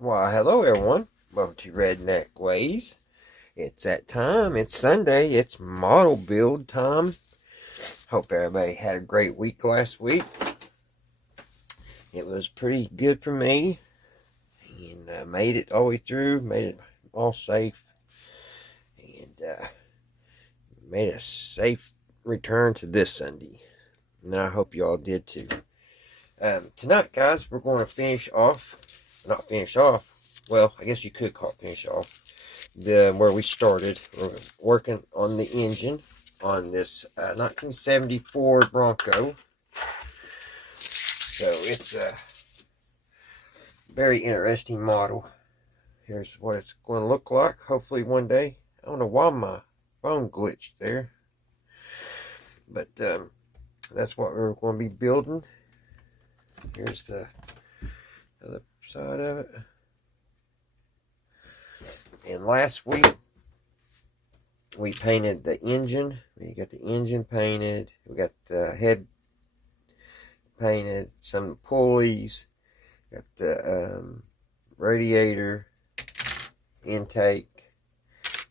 Why, hello everyone. Welcome to Redneck Ways. It's that time. It's Sunday. It's model build time. Hope everybody had a great week last week. It was pretty good for me. And made it all the way through. Made it all safe. And made a safe return to this Sunday. And I hope you all did too. Tonight, guys, we're going to finish off. Not finish off. Well, I guess you could call it finish off. Where we started. We're working on the engine on this 1974 Bronco. So it's a very interesting model. Here's what it's going to look like. Hopefully one day. I don't know why my phone glitched there. But that's what we're going to be building. Here's the other side of it. And last week, we painted the engine. We got the engine painted. We got the head painted. Some pulleys. Got the radiator, intake.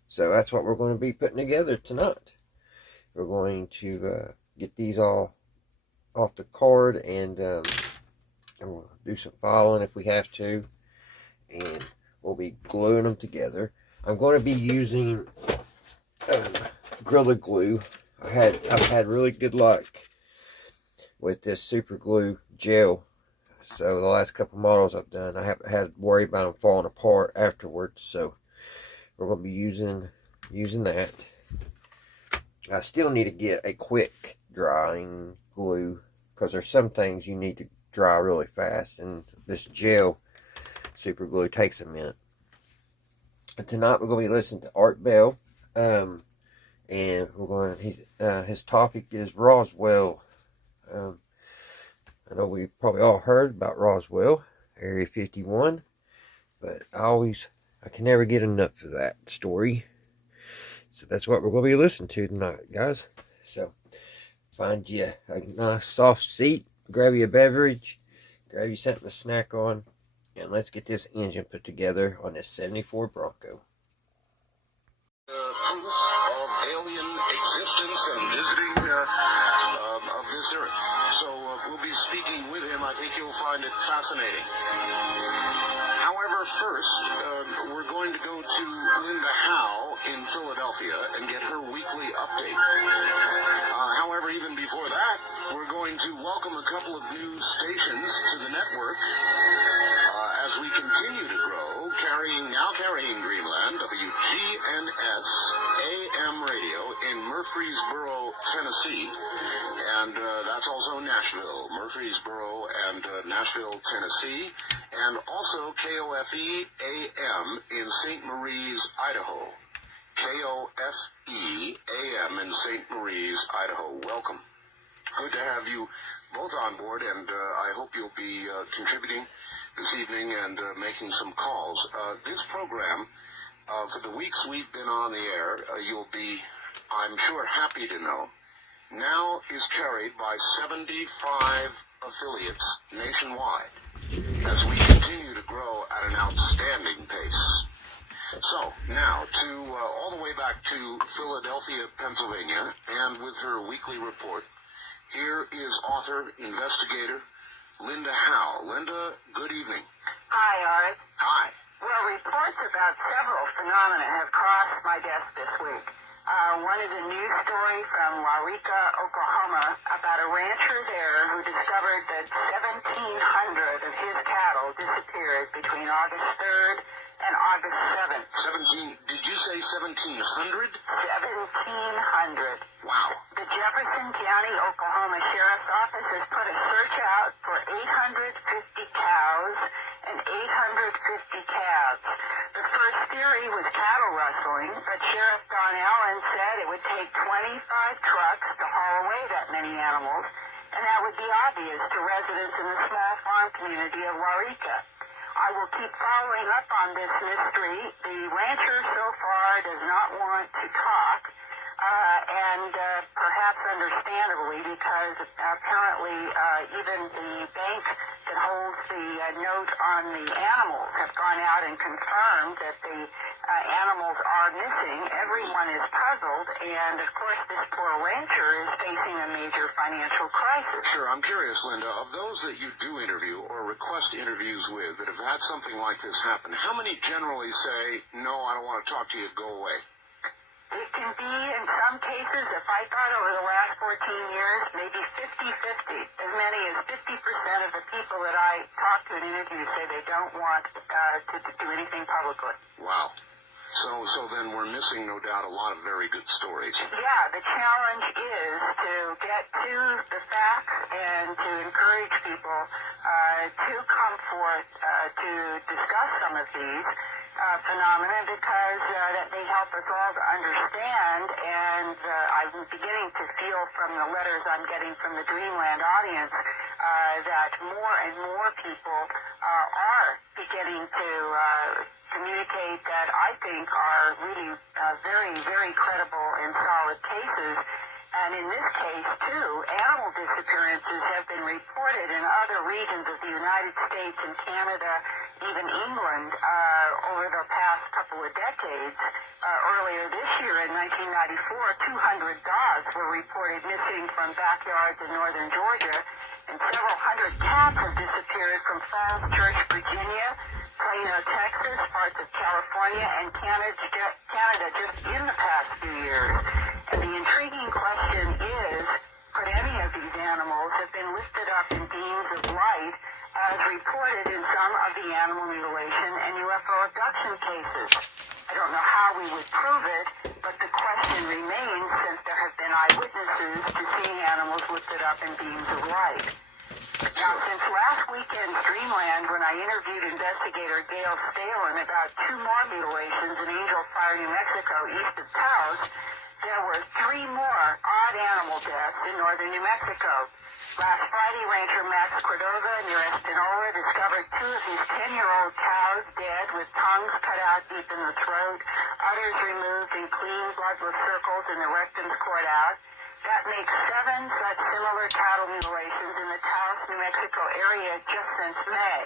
So that's what we're going to be putting together tonight. We're going to get these all off the card and we'll do some filing if we have to. And we'll be gluing them together. I'm going to be using Gorilla Glue. I've had really good luck with this super glue gel. So the last couple models I've done, I haven't had to worry about them falling apart afterwards. So we're going to be using that. I still need to get a quick drying glue because there's some things you need to dry really fast, and this gel super glue takes a minute. And tonight we're going to be listening to Art Bell, and we're going. His topic is Roswell. I know we probably all heard about Roswell, Area 51, but I can never get enough of that story. So that's what we're going to be listening to tonight, guys. So find you a nice soft seat, grab you a beverage, grab you something to snack on, and let's get this engine put together on this 74 Bronco. Proof of alien existence and visiting of this earth. So we'll be speaking with him. I think you'll find it fascinating. However, first, we're going to go to Linda Howe in Philadelphia and get her weekly update. However, even before that, we're going to welcome a couple of new stations to the network as we continue to grow, now carrying Greenland, WGNS AM radio in Murfreesboro, Tennessee, and that's also Nashville, Murfreesboro and Nashville, Tennessee, and also KOFE AM in St. Marie's, Idaho. KOFE AM in St. Marie's, Idaho. Welcome. Good to have you both on board, and I hope you'll be contributing this evening and making some calls. This program, for the weeks we've been on the air, you'll be, I'm sure, happy to know, now is carried by 75 affiliates nationwide as we continue to grow at an outstanding pace. So, now, all the way back to Philadelphia, Pennsylvania, and with her weekly report, here is author, investigator, Linda Howe. Linda, good evening. Hi, Art. Hi. Well, reports about several phenomena have crossed my desk this week. One is a news story from Waurika, Oklahoma, about a rancher there who discovered that 1,700 of his cattle disappeared between August 3rd and August 7th. 17, did you say 1,700? 1,700. Wow. The Jefferson County, Oklahoma Sheriff's Office has put a search out for 850 cows and 850 calves. The first theory was cattle rustling, but Sheriff Don Allen said it would take 25 trucks to haul away that many animals, and that would be obvious to residents in the small farm community of Waurika. I will keep following up on this mystery. The rancher so far does not want to talk, and perhaps understandably, because apparently even the bank that holds the note on the animals have gone out and confirmed that the animals are missing. Everyone is puzzled, and of course this poor rancher is facing a major financial crisis. Sure, I'm curious, Linda, of those that you do interview or request interviews with that have had something like this happen, how many generally say, no, I don't want to talk to you, go away? It can be, in some cases, if I thought over the last 14 years, maybe 50-50. As many as 50% of the people that I talk to in interviews say they don't want to do anything publicly. Wow. So then we're missing, no doubt, a lot of very good stories. Yeah, the challenge is to get to the facts and to encourage people to come forth to discuss some of these phenomena, because that may help us all to understand. And I'm beginning to feel from the letters I'm getting from the Dreamland audience that more and more people are beginning to communicate that I think are really very, very credible and solid cases. And in this case, too, animal disappearances have been reported in other regions of the United States and Canada, even England, over the past couple of decades. Earlier this year, in 1994, 200 dogs were reported missing from backyards in northern Georgia, and several hundred cats have disappeared from Falls Church, Virginia, Plano, Texas, parts of California, and Canada just in the past few years. And the intriguing question is, could any of these animals have been lifted up in beams of light as reported in some of the animal mutilation and UFO abduction cases? I don't know how we would prove it, but the question remains, since there have been eyewitnesses to seeing animals lifted up in beams of light. Now, since last weekend's Dreamland, when I interviewed investigator Gail Stalin about 2 more mutilations in Angel Fire, New Mexico, east of Taos, there were 3 more odd animal deaths in northern New Mexico. Last Friday, rancher Max Cordova near Espanola discovered 2 of his 10-year-old cows dead with tongues cut out deep in the throat, others removed in clean, bloodless circles and the rectums cored out. That makes 7 such similar cattle mutilations in the Taos, New Mexico area just since May.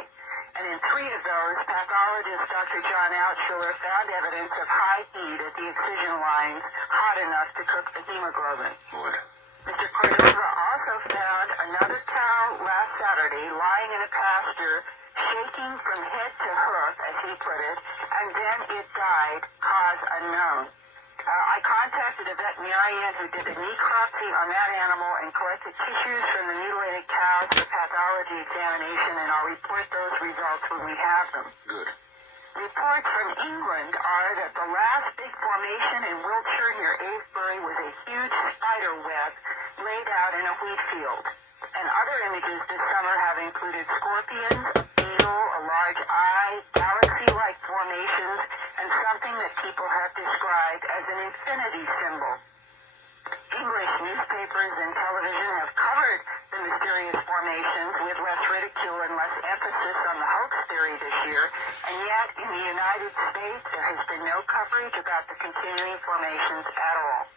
And in 3 of those, pathologist Dr. John Altschuler found evidence of high heat at the excision lines, hot enough to cook the hemoglobin. Boy. Mr. Cordova also found another cow last Saturday lying in a pasture, shaking from head to hoof, as he put it, and then it died, cause unknown. I contacted a veterinarian who did a necropsy on that animal and collected tissues from the mutilated cows for pathology examination, and I'll report those results when we have them. Good. Reports from England are that the last big formation in Wiltshire near Avebury was a huge spider web laid out in a wheat field. And other images this summer have included scorpions, a beetle, a large eye, galaxy-like formations, and something that people have described as an infinity symbol. English newspapers and television have covered the mysterious formations with less ridicule and less emphasis on the hoax theory this year, and yet in the United States there has been no coverage about the continuing formations at all.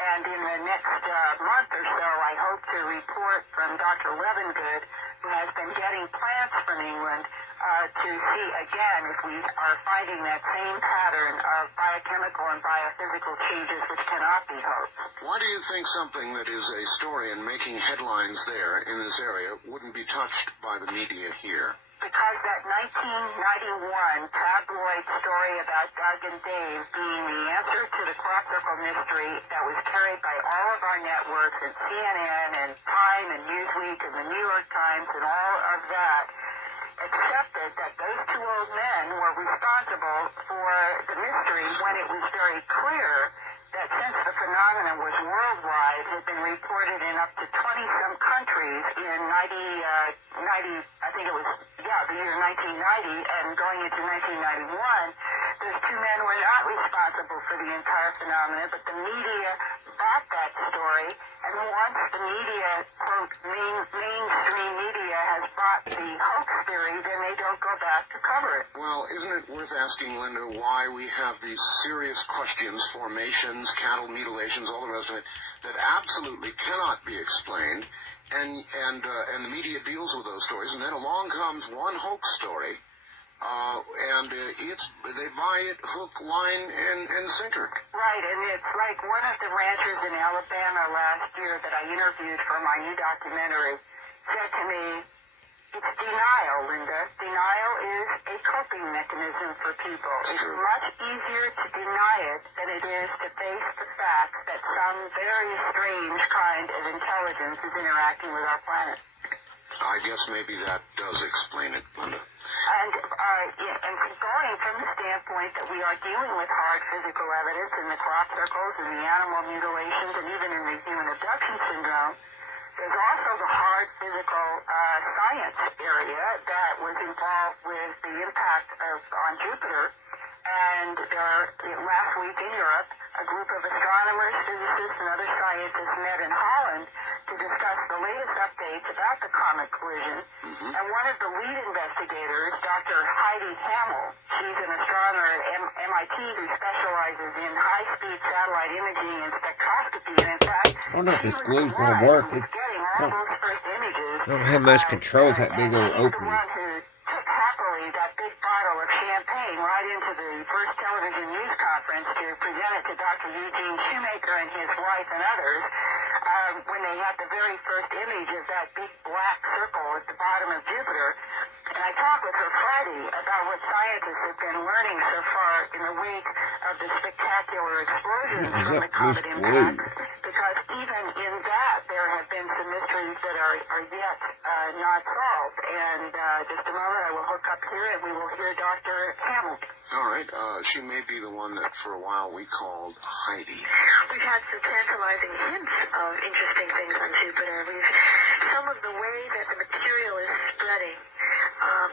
And in the next month or so, I hope to report from Dr. Levengood, who has been getting plants from England, to see again if we are finding that same pattern of biochemical and biophysical changes which cannot be hoaxed. Why do you think something that is a story and making headlines there in this area wouldn't be touched by the media here? Because that 1991 tabloid story about Doug and Dave being the answer to the crop circle mystery that was carried by all of our networks and CNN and Time and Newsweek and the New York Times and all of that, accepted that those 2 old men were responsible for the mystery when it was very clear that since the phenomenon was worldwide, had been reported in up to 20-some countries in the year 1990, and going into 1991, those 2 men were not responsible for the entire phenomenon, but the media bought that story, and And once the media, quote, mainstream media has bought the hoax theory, then they don't go back to cover it. Well, isn't it worth asking, Linda, why we have these serious questions, formations, cattle mutilations, all the rest of it, that absolutely cannot be explained, and the media deals with those stories, and then along comes one hoax story, they buy it hook, line, and sinker. Right, and it's like one of the ranchers in Alabama last year that I interviewed for my new documentary said to me, it's denial, Linda. Denial is a coping mechanism for people. It's much easier to deny it than it is to face the fact that some very strange kind of intelligence is interacting with our planet. I guess maybe that does explain it, Linda. And going from the standpoint that we are dealing with hard physical evidence in the crop circles and the animal mutilations and even in the human abduction syndrome, there's also the hard physical science area that was involved with the impact on Jupiter. And last week in Europe, a group of astronomers, physicists, and other scientists met in Holland to discuss the latest updates about the comet collision. Mm-hmm. And one of the lead investigators, Dr. Heidi Hamel, she's an astronomer at MIT who specializes in high-speed satellite imaging and spectroscopy. And in fact, I don't know if this glue's going to work. I don't have much control of that big old opening. Took happily that big bottle of champagne right into the first television news conference to present it to Dr. Eugene Shoemaker and his wife and others when they had the very first image of that big black circle at the bottom of Jupiter. And I talked with her Friday about what scientists have been learning so far in the wake of the spectacular explosions from the comet impact, because even in that there have been some mysteries that are yet not solved. And just a moment, I will hook up here and we will hear Dr. Hamilton. All right. She may be the one that for a while we called Heidi. We've had some tantalizing hints of interesting things on Jupiter. Some of the way that the material is spreading,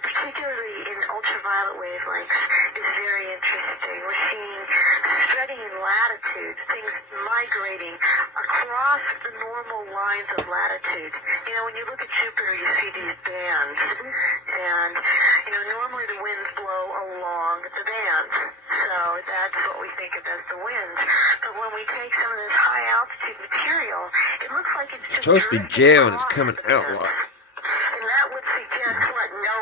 particularly in ultraviolet wavelengths, is very interesting. We're seeing spreading in latitudes, things migrating across the normal lines of latitude. You know, when you look at Jupiter, you see these bands, and normally the winds blow along the bands, so that's what we think of as the winds. But when we take some of this high altitude material, it looks like it's just supposed to be gel and it's coming out a lot. And that would suggest what? No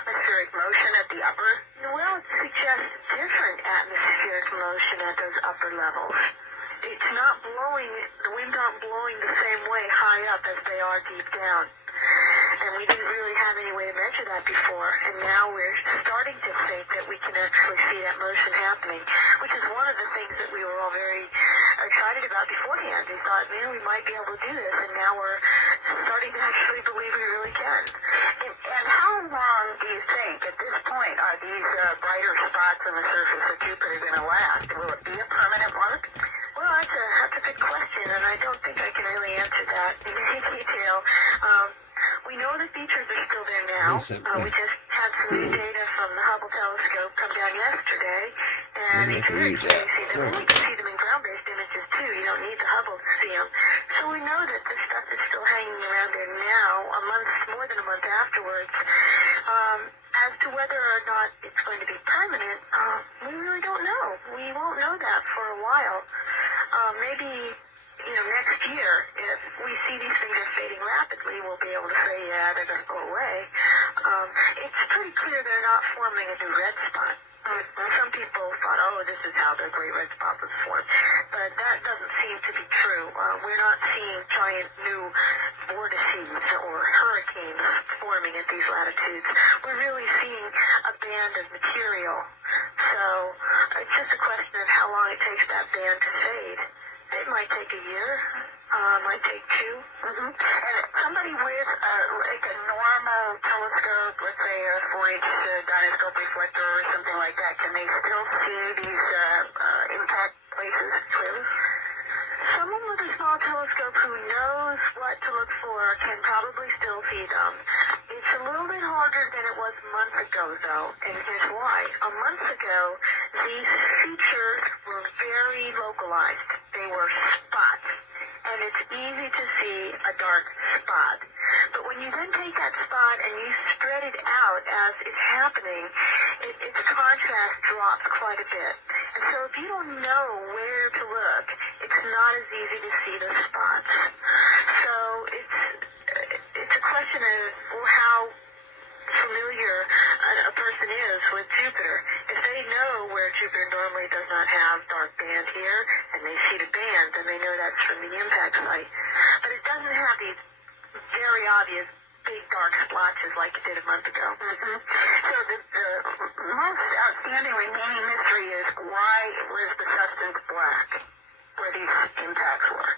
atmospheric motion at the upper? Well, it suggests different atmospheric motion at those upper levels. It's not blowing, the winds aren't blowing the same way high up as they are deep down. And we didn't really have any way to measure that before, and now we're starting to think that we can actually see that motion happening, which is one of the things that we were all very excited about beforehand. We thought, man, we might be able to do this, and now we're starting to actually believe we really can. And how long do you think, at this point, are these brighter spots on the surface of Jupiter going to last? Will it be a permanent one? Well, that's a good question, and I don't think I can really answer that in any detail. We know that features are still there now. We just had some new data from the Hubble telescope come down yesterday, and it's very clear to see them. You can see them in ground-based images too. You don't need the Hubble to see them. So we know that this stuff is still hanging around there now, more than a month afterwards. As to whether or not it's going to be permanent, we really don't know. We won't know that for a while. Maybe next year, if we see these things are fading rapidly, we'll be able to say, yeah, they're going to go away. It's pretty clear they're not forming a new red spot. Some people thought, oh, this is how the Great Red Spot was formed. But that doesn't seem to be true. We're not seeing giant new vortices or hurricanes forming at these latitudes. We're really seeing a band of material. So it's just a question of how long it takes that band to fade. It might take a year. Might take two. Mm-hmm. And somebody with like a normal telescope, let's say a 4-inch gyroscope reflector or something like that, can they still see these impact places clearly? Someone with a small telescope who knows what to look for can probably still see them. It's a little bit harder than it was months ago, though, and here's why. A month ago, these features were very localized. They were spots. And and it's easy to see a dark spot. But when you then take that spot and you spread it out as it's happening, its contrast drops quite a bit. And so if you don't know where to look, it's not as easy to see the spots. So it's a question of how familiar a person is with Jupiter. If they know where Jupiter normally does not have dark band here, and they see the band, then they know that's from the impact site. But it doesn't have these very obvious big dark splotches like it did a month ago. Mm-hmm. So the most outstanding remaining mystery is why was the substance black where these impacts were?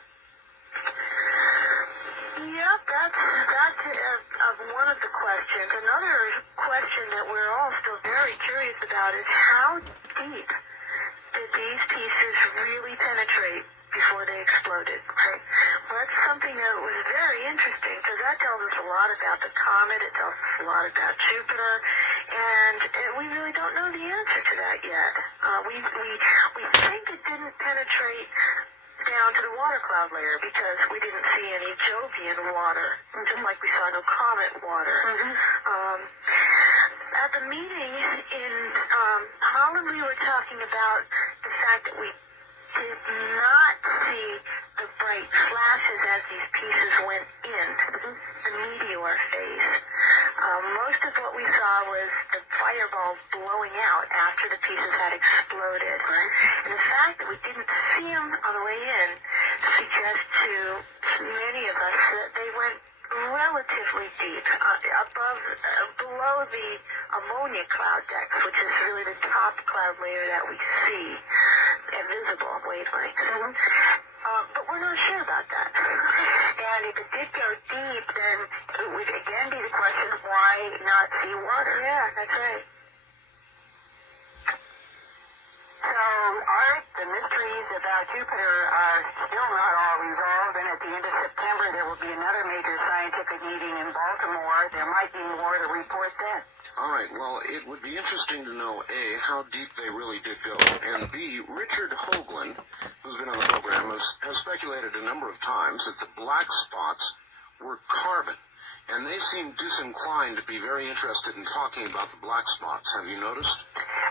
Yep, that's one of the questions. Another question that we're all still very curious about is how deep did these pieces really penetrate before they exploded, right? Well, that's something that was very interesting because that tells us a lot about the comet, it tells us a lot about Jupiter, and we really don't know the answer to that yet. We think it didn't penetrate down to the water cloud layer because we didn't see any Jovian water, just like we saw no comet water. Mm-hmm. At the meeting in Holland, we were talking about the fact that we did not see the bright flashes as these pieces went into the meteor phase. Most of what we saw was the fireball blowing out after the pieces had exploded. Right. And the fact that we didn't see them on the way in suggests to many of us that they went relatively deep, below the ammonia cloud decks, which is really the top cloud layer that we see at visible wavelengths. Mm-hmm. But we're not sure about that. And if it did go deep, then it would again be the question, why not see water? Yeah, that's right. So, Art, the mysteries about Jupiter are still not all resolved, and at the end of September there will be another major scientific meeting in Baltimore. There might be more to report then. All right, well, it would be interesting to know, A, how deep they really did go, and B, Richard Hoagland, who's been on the program, has speculated a number of times that the black spots were carbon, and they seem disinclined to be very interested in talking about the black spots. Have you noticed?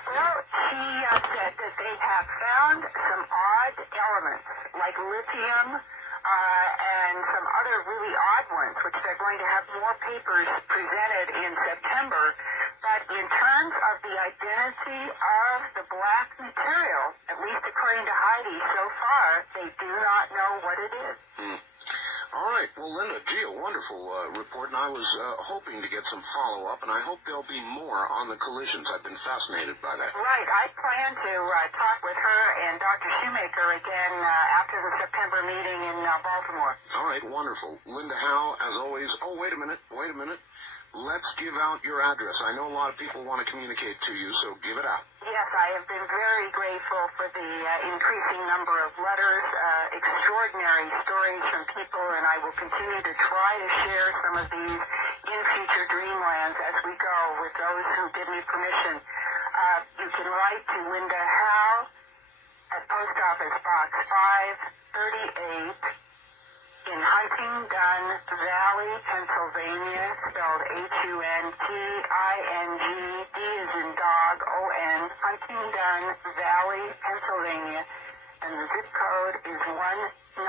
Well, he said that they have found some odd elements, like lithium, and some other really odd ones, which they're going to have more papers presented in September. But in terms of the identity of the black material, at least according to Heidi, so far, they do not know what it is. All right. Well, Linda, gee, a wonderful report, and I was hoping to get some follow-up, and I hope there'll be more on the collisions. I've been fascinated by that. Right. I plan to talk with her and Dr. Shoemaker again after the September meeting in Baltimore. All right. Wonderful. Linda Howe, as always. Oh, wait a minute. Let's give out your address. I know a lot of people want to communicate to you, so give it out. Yes, I have been very grateful for the increasing number of letters, extraordinary stories from people, and I will continue to try to share some of these in future Dreamlands as we go with those who give me permission. You can write to Linda Howe at Post Office Box 538 in Huntingdon Valley, Pennsylvania, spelled Hunting, D as in dog, O-N, Huntingdon Valley, Pennsylvania, and the zip code is 19006.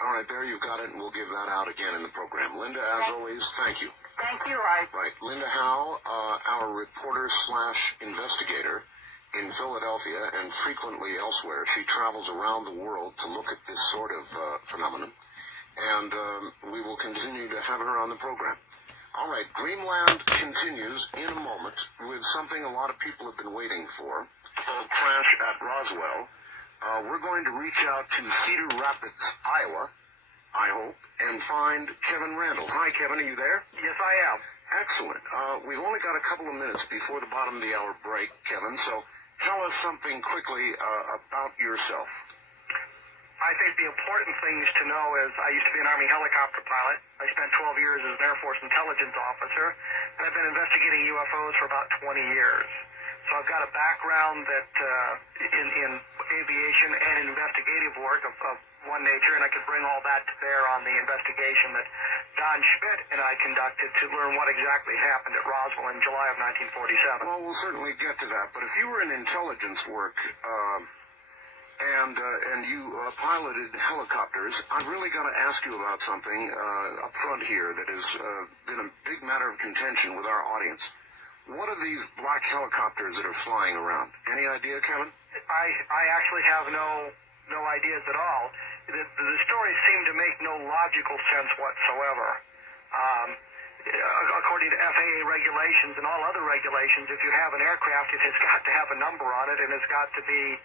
All right, there you got it, and we'll give that out again in the program. Linda, as always, thank you. Thank you, Ike. Right, Linda Howe, our reporter/investigator in Philadelphia and frequently elsewhere. She travels around the world to look at this sort of phenomenon, and we will continue to have her on the program. All right, Dreamland continues in a moment with something a lot of people have been waiting for, called Crash at Roswell. We're going to reach out to Cedar Rapids, Iowa, I hope, and find Kevin Randall. Hi, Kevin, are you there? Yes, I am. Excellent. We've only got a couple of minutes before the bottom of the hour break, Kevin, so tell us something quickly about yourself. I think the important things to know is I used to be an Army helicopter pilot. I spent 12 years as an Air Force intelligence officer, and I've been investigating UFOs for about 20 years. So I've got a background that in aviation and investigative work of one nature, and I could bring all that to bear on the investigation that Don Schmidt and I conducted to learn what exactly happened at Roswell in July of 1947. Well, we'll certainly get to that, but if you were in intelligence work, and you piloted helicopters, I've really got to ask you about something up front here that has been a big matter of contention with our audience. What are these black helicopters that are flying around? Any idea, Kevin? I actually have no ideas at all. The stories seem to make no logical sense whatsoever. According to FAA regulations and all other regulations, if you have an aircraft, it has got to have a number on it, and it's got to be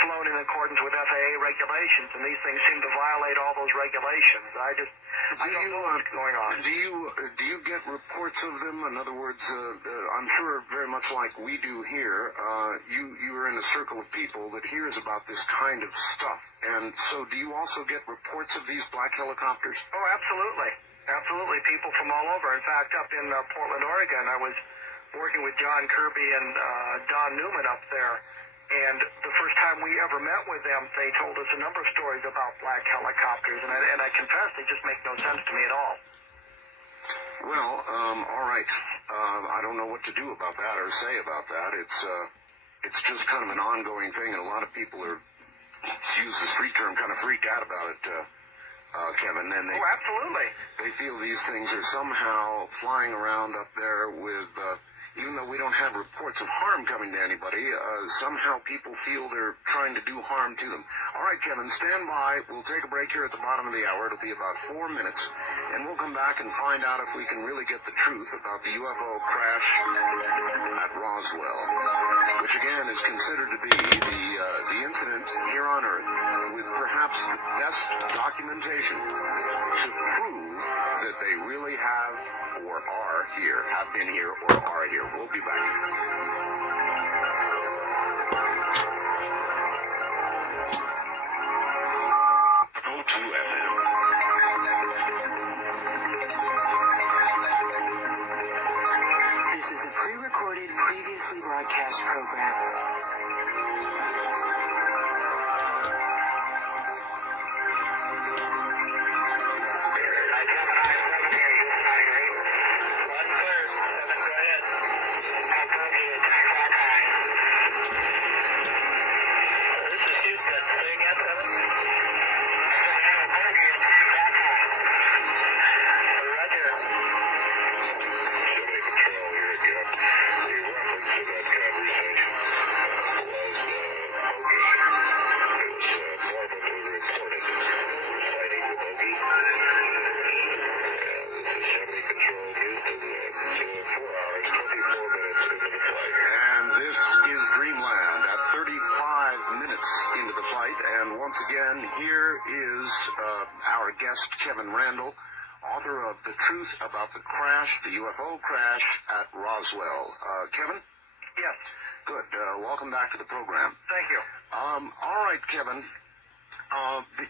flown in accordance with FAA regulations, and these things seem to violate all those regulations. I don't know what's going on. Do you get reports of them? In other words, I'm sure very much like we do here, you are in a circle of people that hears about this kind of stuff. And so do you also get reports of these black helicopters? Oh, absolutely. Absolutely. People from all over. In fact, up in Portland, Oregon, I was working with John Kirby and Don Newman up there. And the first time we ever met with them, they told us a number of stories about black helicopters, and I confess they just make no sense to me at all. Well, all right. I don't know what to do about that or say about that. It's just kind of an ongoing thing, and a lot of people are, to use the street term, kind of freaked out about it, Kevin. And Oh, absolutely. They feel these things are somehow flying around up there with... even though we don't have reports of harm coming to anybody, somehow people feel they're trying to do harm to them. All right, Kevin, stand by. We'll take a break here at the bottom of the hour. It'll be about 4 minutes, and we'll come back and find out if we can really get the truth about the UFO crash at Roswell, which again is considered to be the incident here on Earth with perhaps the best documentation to prove that they really have or are here, have been here or are here. We'll be back. pt2 FM. This is a pre-recorded, previously broadcast program. The truth about the crash, the UFO crash at Roswell. Kevin? Yes. Good. Welcome back to the program. Thank you. All right, Kevin.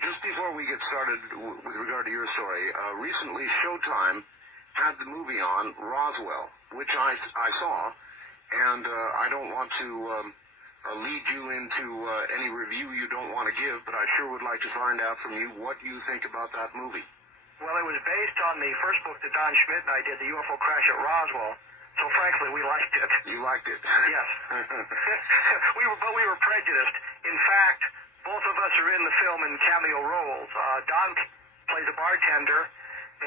Just before we get started with regard to your story, recently Showtime had the movie on Roswell, which I saw, and I don't want to lead you into any review you don't want to give, but I sure would like to find out from you what you think about that movie. Well, it was based on the first book that Don Schmidt and I did, The UFO Crash at Roswell. So, frankly, we liked it. You liked it? Yes. But we were prejudiced. In fact, both of us are in the film in cameo roles. Don plays a bartender,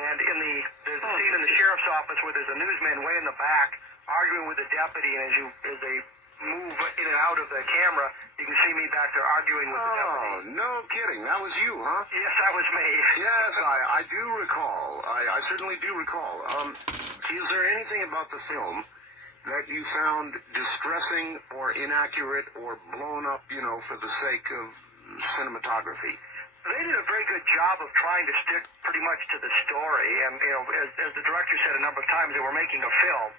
and there's a scene in the sheriff's office where there's a newsman way in the back arguing with the deputy, and as they move in and out of the camera, you can see me back there arguing with the deputy. Oh, no kidding. That was you, huh? Yes, that was me. Yes, I do recall. I certainly do recall. Is there anything about the film that you found distressing or inaccurate or blown up, for the sake of cinematography? They did a very good job of trying to stick pretty much to the story. And, as the director said a number of times, they were making a film.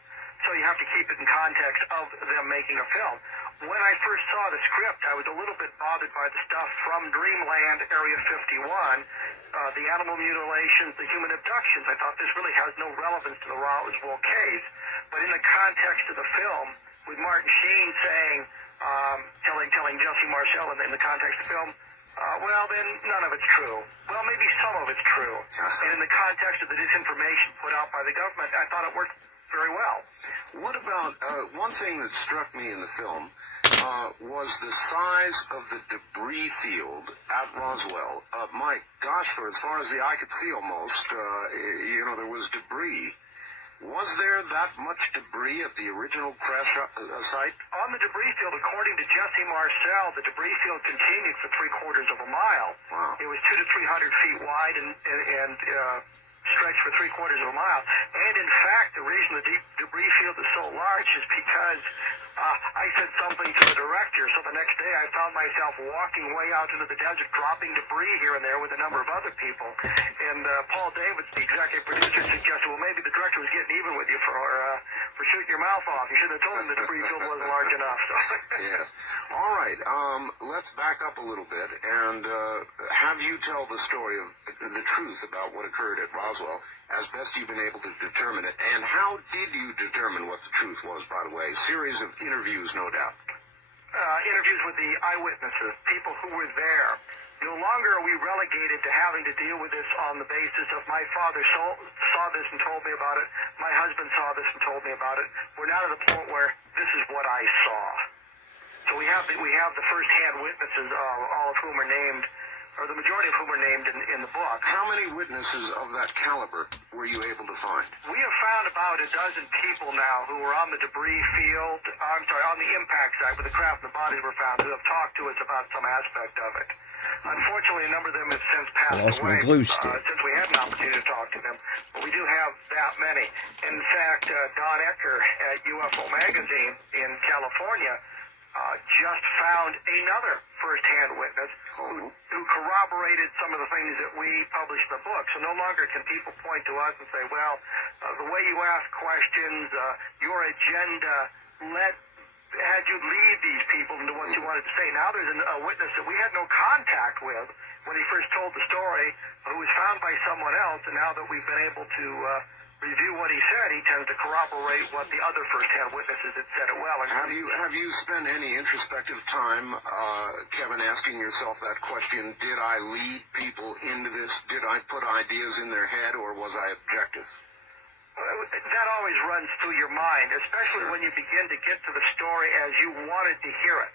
So you have to keep it in context of them making a film. When I first saw the script, I was a little bit bothered by the stuff from Dreamland Area 51, the animal mutilations, the human abductions. I thought this really has no relevance to the Roswell case. But in the context of the film, with Martin Sheen saying, telling Jesse Marcel in the context of the film, well, then none of it's true. Well, maybe some of it's true. And in the context of the disinformation put out by the government, I thought it worked very well. What about, one thing that struck me in the film was the size of the debris field at Roswell. My gosh, for as far as the eye could see almost, there was debris. Was there that much debris at the original crash site? On the debris field, according to Jesse Marcel, the debris field continued for 3/4 of a mile. Wow. It was 200 to 300 feet wide and stretched for 3/4 of a mile. And in fact, the reason the debris field is so large is because I said something to the director, so the next day I found myself walking way out into the desert, dropping debris here and there with a number of other people. And Paul Davids, the executive producer, suggested, well, maybe the director was getting even with you for shooting your mouth off. You should have told him the debris field wasn't large enough. So. Yes. All right. Let's back up a little bit and have you tell the story of the truth about what occurred at Roswell as best you've been able to determine it. And how did you determine what the truth was, by the way? A series of interviews, no doubt. Interviews with the eyewitnesses, people who were there. No longer are we relegated to having to deal with this on the basis of my father saw this and told me about it, my husband saw this and told me about it. We're now to the point where this is what I saw. So we have the first-hand witnesses, all of whom are named, or the majority of whom are named in the book. How many witnesses of that caliber were you able to find? We have found about a dozen people now who were on the debris field, on the impact site where the craft and the bodies were found, who have talked to us about some aspect of it. Unfortunately, a number of them have since passed away since we had an opportunity to talk to them. But we do have that many. In fact, Don Ecker at UFO Magazine in California just found another first-hand witness who corroborated some of the things that we published in the book. So no longer can people point to us and say, well, the way you ask questions, your agenda had you lead these people into what you wanted to say. Now there's a witness that we had no contact with when he first told the story, who was found by someone else, and now that we've been able to review what he said, he tends to corroborate what the other first-hand witnesses had said it well. And have you spent any introspective time, Kevin, asking yourself that question? Did I lead people into this? Did I put ideas in their head, or was I objective? That always runs through your mind, especially when you begin to get to the story as you wanted to hear it.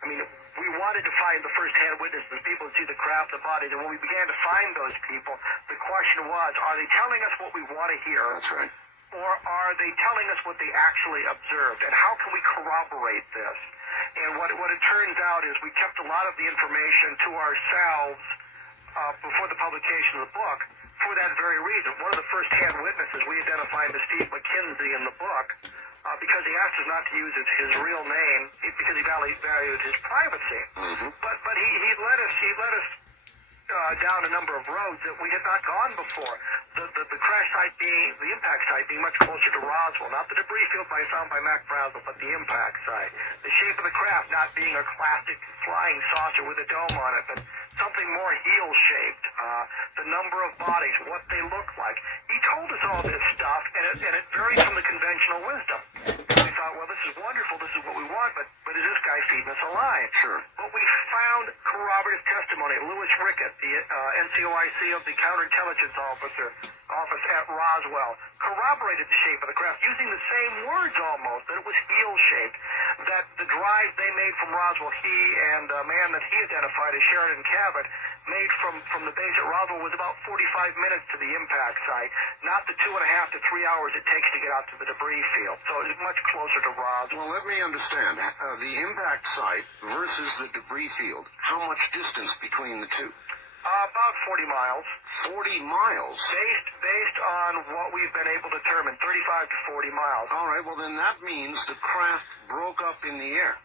I mean, we wanted to find the first-hand witnesses, the people who see the craft, the bodies, and when we began to find those people, the question was, are they telling us what we want to hear? That's right. Or are they telling us what they actually observed? And how can we corroborate this? And what it turns out is we kept a lot of the information to ourselves before the publication of the book for that very reason. One of the first-hand witnesses we identified as Steve McKinsey in the book because he asked us not to use his real name because he valued his privacy. Mm-hmm. But he led us down a number of roads that we had not gone before. The crash site the impact site being much closer to Roswell, not the debris field found by Mac Brazel, but the impact site. The shape of the craft not being a classic flying saucer with a dome on it, but something more heel-shaped. The number of bodies, what they look like. He told us all this stuff, and it varied from the conventional wisdom. And we thought, well, this is wonderful, this is what we want, but is this guy feeding us a lie? Sure. But we found corroborative testimony. Louis Rickett, the NCOIC of the Counterintelligence Office at Roswell, corroborated the shape of the craft using the same words almost, that it was heel-shaped, that the drive they made from Roswell, he and a man that he identified as Sheridan Cabot, made from the base at Roswell was about 45 minutes to the impact site, not the 2.5 to 3 hours it takes to get out to the debris field. So it's much closer to Roswell. Well, let me understand. The impact site versus the debris field, how much distance between the two? About 40 miles. 40 miles? Based on what we've been able to determine, 35 to 40 miles. All right, well then that means the craft broke up in the air.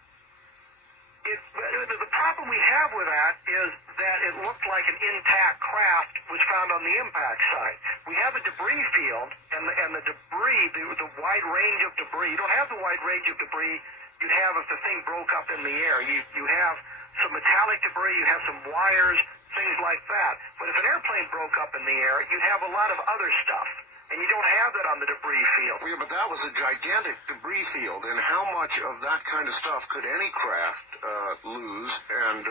The problem we have with that is that it looked like an intact craft was found on the impact site. We have a debris field, and the debris, the wide range of debris, you don't have the wide range of debris you'd have if the thing broke up in the air. You have some metallic debris, you have some wires, things like that. But if an airplane broke up in the air, you'd have a lot of other stuff. and you don't have that on the debris field. Yeah, but that was a gigantic debris field, and how much of that kind of stuff could any craft lose and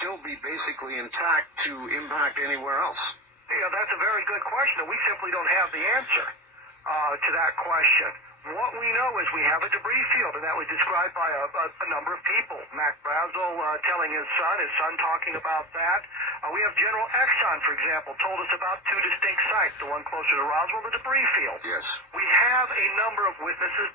still be basically intact to impact anywhere else? Yeah, that's a very good question, and we simply don't have the answer to that question. What we know is we have a debris field, and that was described by a number of people. Mac Brazel telling his son talking about that. We have General Exxon, for example, told us about two distinct sites, the one closer to Roswell, the debris field. Yes. We have a number of witnesses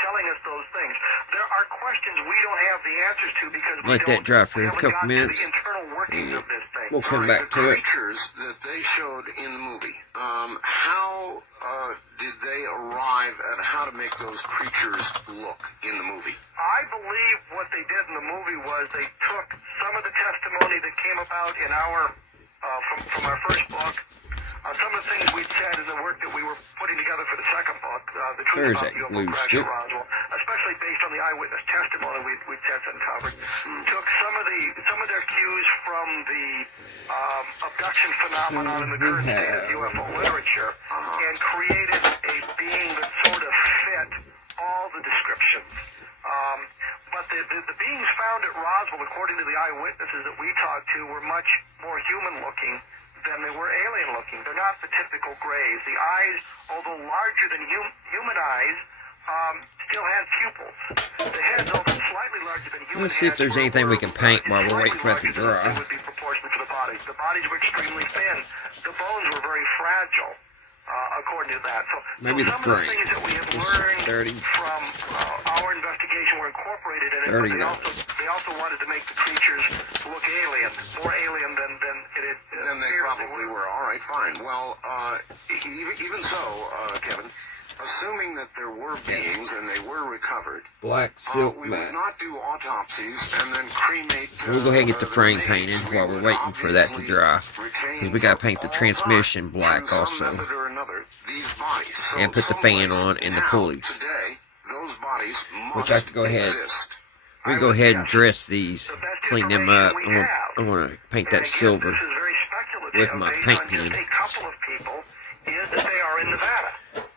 telling us those things. There are questions we don't have the answers to because Let that dry for a couple minutes. The internal workings of this thing. We'll come back to the it. creatures that they showed in the movie, how did they arrive at how to make those creatures look in the movie? I believe what they did in the movie was they took some of the testimony that came about in our from our first book, some of the things we'd said in the work that we were putting together for the second book, The Truth About the UFO Crash at Roswell, especially based on the eyewitness testimony we'd tested and covered, took some of their cues from the abduction phenomenon in the current state of UFO literature and created a being that sort of fit all the descriptions. But the beings found at Roswell, according to the eyewitnesses that we talked to, were much more human-looking than they were alien-looking. They're not the typical grays. The eyes, although larger than human eyes, still had pupils. The heads, although slightly larger than human Let's see if there's anything we can paint while we're waiting for it to dry. They would be proportionate to the bodies. The bodies were extremely thin. The bones were very fragile. According to that. So maybe some of the things that we have learned from our investigation were incorporated in it, but they also wanted to make the creatures look alien, more alien than it is. Then they probably were. All right, fine. Well, even so, Kevin, assuming that there were beings and they were recovered, black silk we mat. would not do autopsies and then cremate. We'll go ahead and get the frame painted while we're waiting for that to dry. Because we got to paint the transmission black also. And put the fan on and the pulleys. Which I can go ahead. We can go ahead and dress these, clean them up. I want to paint that silver with my paint pen. A couple of people is that they are in Nevada.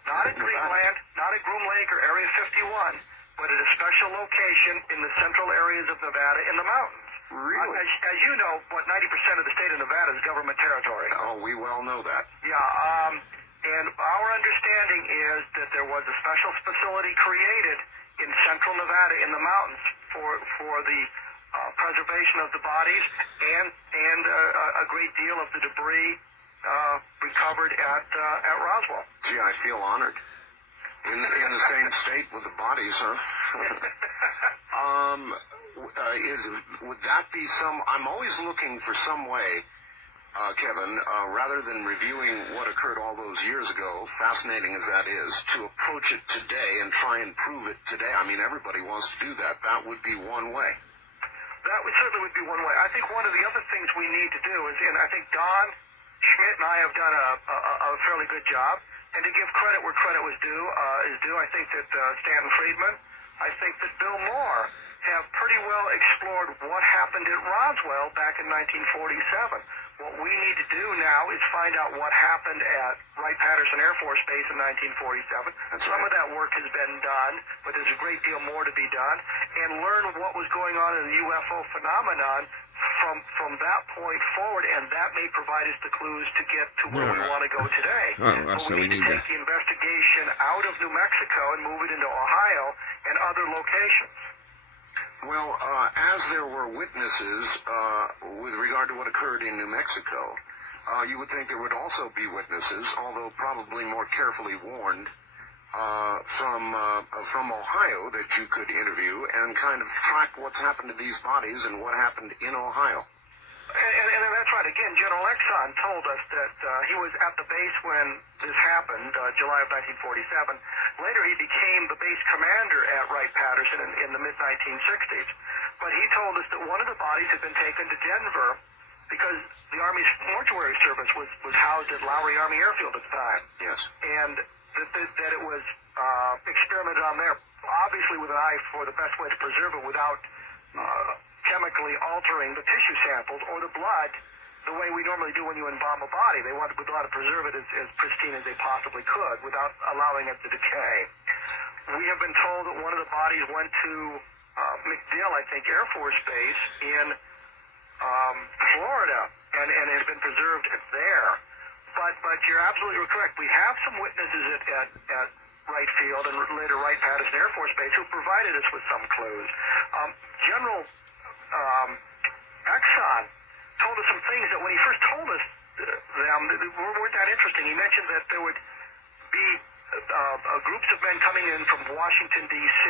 Not at Greenland, not at Groom Lake or Area 51, but at a special location in the central areas of Nevada in the mountains. Really? As you know, 90% of the state of Nevada is government territory. Oh, we well know that. Yeah, and our understanding is that there was a special facility created in central Nevada in the mountains for the preservation of the bodies and a great deal of the debris recovered at Roswell. Gee, I feel honored. In the same state with the bodies, huh? Would that be some? I'm always looking for some way, Kevin, rather than reviewing what occurred all those years ago, fascinating as that is, to approach it today and try and prove it today. I mean, everybody wants to do that. That would be one way. That certainly would be one way. I think one of the other things we need to do is, and I think Don Schmidt and I have done a fairly good job, and to give credit where credit was due, I think that Stanton Friedman, I think that Bill Moore have pretty well explored what happened at Roswell back in 1947. What we need to do now is find out what happened at Wright-Patterson Air Force Base in 1947. Some of that work has been done, but there's a great deal more to be done, and learn what was going on in the UFO phenomenon from that point forward, and that may provide us the clues to get to where we want to go today. So we need to take the investigation out of New Mexico and move it into Ohio and other locations. Well, as there were witnesses with regard to what occurred in New Mexico, you would think there would also be witnesses, although probably more carefully warned, from Ohio that you could interview and kind of track what's happened to these bodies and what happened in Ohio. And that's right. Again, General Exxon told us that he was at the base when this happened, July of 1947. Later, he became the base commander at Wright-Patterson in the mid-1960s. But he told us that one of the bodies had been taken to Denver because the Army's mortuary service was housed at Lowry Army Airfield at the time. Yes. And that it was experimented on there, obviously with an eye for the best way to preserve it without chemically altering the tissue samples or the blood the way we normally do when you embalm a body. They would want to preserve it as pristine as they possibly could without allowing it to decay. We have been told that one of the bodies went to MacDill, I think, Air Force Base in Florida, and has been preserved there. But you're absolutely correct. We have some witnesses at Wright Field and later Wright-Patterson Air Force Base who provided us with some clues. General Exxon told us some things that when he first told us them weren't that interesting. He mentioned that there would be groups of men coming in from Washington, D.C.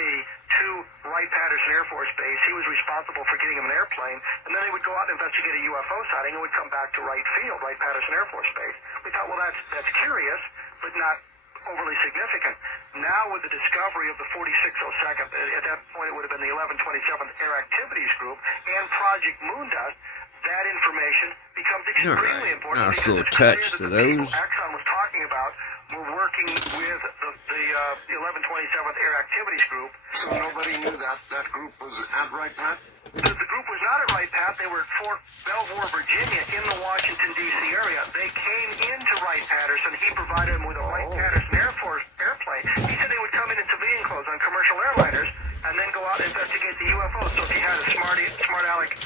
to Wright-Patterson Air Force Base. He was responsible for getting them an airplane, and then they would go out and investigate a UFO sighting and would come back to Wright Field, Wright-Patterson Air Force Base. We thought, well, that's curious, but not overly significant. Now with the discovery of the 4602nd, at that point it would have been the 1127th Air Activities Group, and Project Moondust, that information becomes extremely important. Nice little touch to those. Exxon was talking about were working with the 1127th Air Activities Group. So nobody knew that group was at Wright-Pat? The group was not at Wright-Pat. They were at Fort Belvoir, Virginia, in the Washington, D.C. area. They came into Wright-Patterson. He provided them with a Wright-Patterson Air Force airplane. He said they would come in civilian clothes on commercial airliners and then go out and investigate the UFOs. So if you had a smart aleck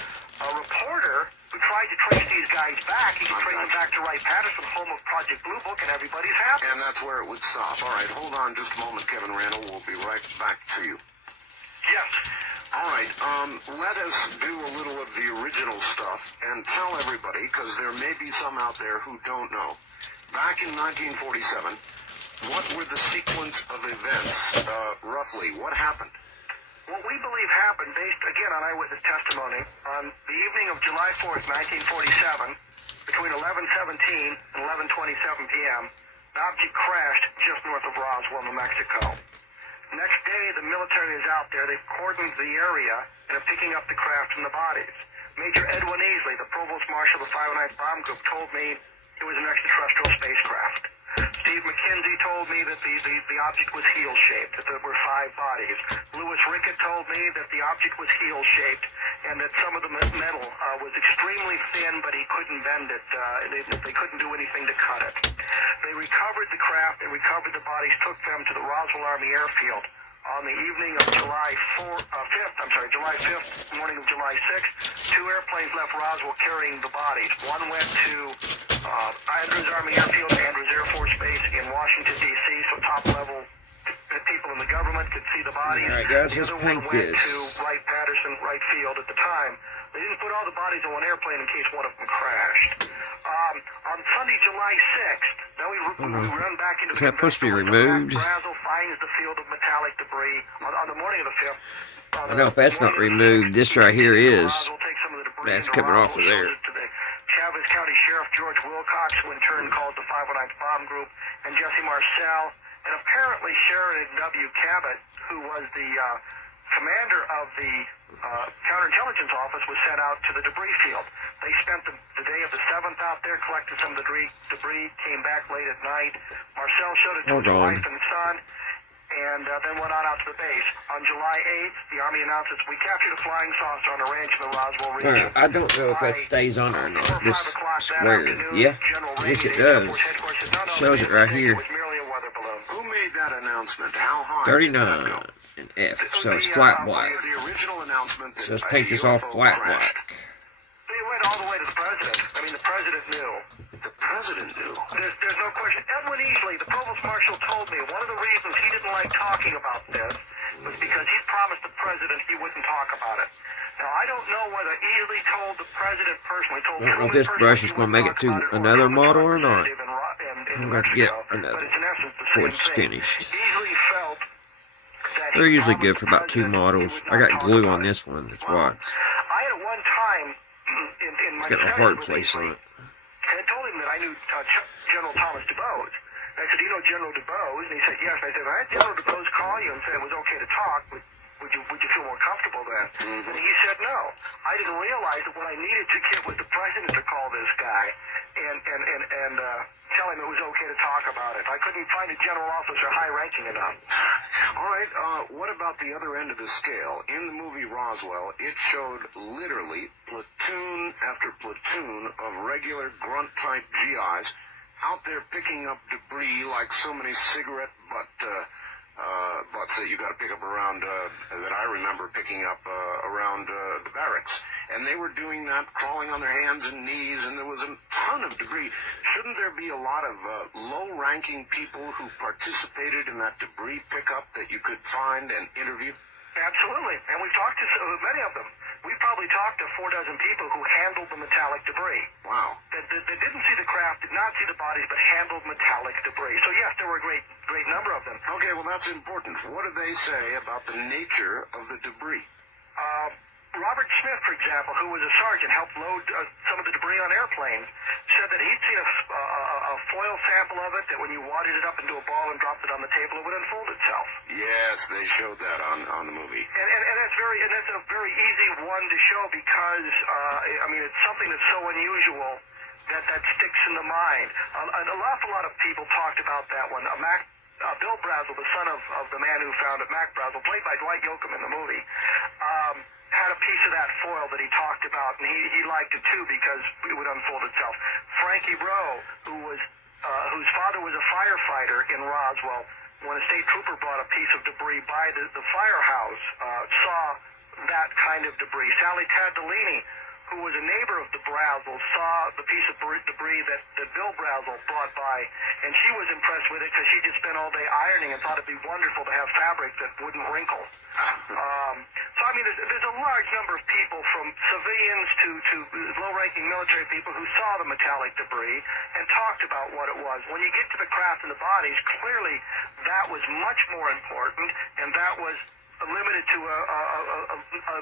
reporter who tried to trace these guys back, he could trace them back to Wright-Patterson, home of Project Blue Book, and everybody's happy. And that's where it would stop. All right, hold on just a moment, Kevin Randall. We'll be right back to you. Yes. All right, let us do a little of the original stuff and tell everybody, because there may be some out there who don't know. Back in 1947, what were the sequence of events, roughly? What happened? What we believe happened, based, again, on eyewitness testimony, on the evening of July 4th, 1947, between 11:17 and 11:27 p.m., an object crashed just north of Roswell, New Mexico. Next day, the military is out there. They've cordoned the area and are picking up the craft and the bodies. Major Edwin Easley, the Provost Marshal of the 509th Bomb Group, told me it was an extraterrestrial spacecraft. Steve McKenzie told me that the object was heel-shaped, that there were 5 bodies. Louis Rickett told me that the object was heel-shaped and that some of the metal was extremely thin, but he couldn't bend it. They couldn't do anything to cut it. They recovered the craft, they recovered the bodies, took them to the Roswell Army Airfield. On the evening of July 5th, morning of July 6th, 2 airplanes left Roswell carrying the bodies. One went to Andrews Army Airfield, Andrews Air Force Base in Washington, D.C., so top-level people in the government could see the bodies. All right, guys, the let's other one paint went this. to Wright-Patterson, Wright Field at the time. They didn't put all the bodies on one airplane in case one of them crashed. On Sunday, July 6th, now we run back into Is that supposed to be removed? Brazel finds the field of metallic debris on the morning of the 5th. I know if that's not removed, this right here is. That's coming off of there. Chavez County Sheriff George Wilcox, who in turn called the 509th Bomb Group, and Jesse Marcel, and apparently Sheridan W. Cabot, who was the commander of the counterintelligence office, was sent out to the debris field. They spent the day of the 7th out there, collected some of the debris, came back late at night. Marcel showed it to his wife and son, and then went on out to the base. On July 8th, the Army announces, we captured a flying saucer on a ranch in the Roswell region. I don't know if that stays on there or not. This square. Yeah, yes it does. Shows it right here. Who made that announcement? How high? 39 and F, so it's flat black. The original announcement. So let's paint this off flat black. They went all the way to the president. I mean, the president knew. The president knew. There's no question. Edwin Easley, the Provost Marshal, told me one of the reasons he didn't like talking about this was because he promised the president he wouldn't talk about it. Now, I don't know whether Easley told the president personally. I don't know if this brush is going to make it to another model or not. I'm going to get another before it's finished. Easley felt that They're usually good for about 2 models. I got glue on this one, that's why. I had one time in my It's got a hard place on it. and I told him that I knew General Thomas DuBose. And I said, do you know General DuBose? And he said, yes. And I said, I had General DuBose call you and say it was okay to talk, but would you feel more comfortable then? And he said no. I didn't realize that what I needed to get was the president to call this guy and tell him it was okay to talk about it. I couldn't find a general officer high-ranking enough. All right, what about the other end of the scale? In the movie Roswell, it showed literally platoon after platoon of regular grunt-type GIs out there picking up debris like so many cigarette butts that you got to pick up around, that I remember picking up around the barracks. And they were doing that, crawling on their hands and knees, and there was a ton of debris. Shouldn't there be a lot of low-ranking people who participated in that debris pickup that you could find and interview? Absolutely, and we've talked to many of them. We've probably talked to 4 dozen people who handled the metallic debris. Wow. That didn't see the craft, did not see the bodies, but handled metallic debris. So yes, there were a great number of them. Okay, well that's important. What do they say about the nature of the debris? Robert Smith, for example, who was a sergeant, helped load some of the debris on airplanes, said that he'd seen a foil sample of it, that when you wadded it up into a ball and dropped it on the table, it would unfold itself. Yes, they showed that on the movie. And that's a very easy one to show because, it's something that's so unusual that sticks in the mind. An awful lot of people talked about that one. Bill Brazel, the son of the man who found it, Mac Brazel, played by Dwight Yoakam in the movie, had a piece of that foil that he talked about, and he liked it too because it would unfold itself. Frankie Rowe, whose father was a firefighter in Roswell, when a state trooper brought a piece of debris by the firehouse, saw that kind of debris. Sally Tadolini, who was a neighbor of the Brazels, saw the piece of debris that Bill Brazel brought by, and she was impressed with it because she just spent all day ironing and thought it'd be wonderful to have fabric that wouldn't wrinkle. There's a large number of people, from civilians to low-ranking military people, who saw the metallic debris and talked about what it was. When you get to the craft and the bodies, clearly that was much more important, and that was limited to a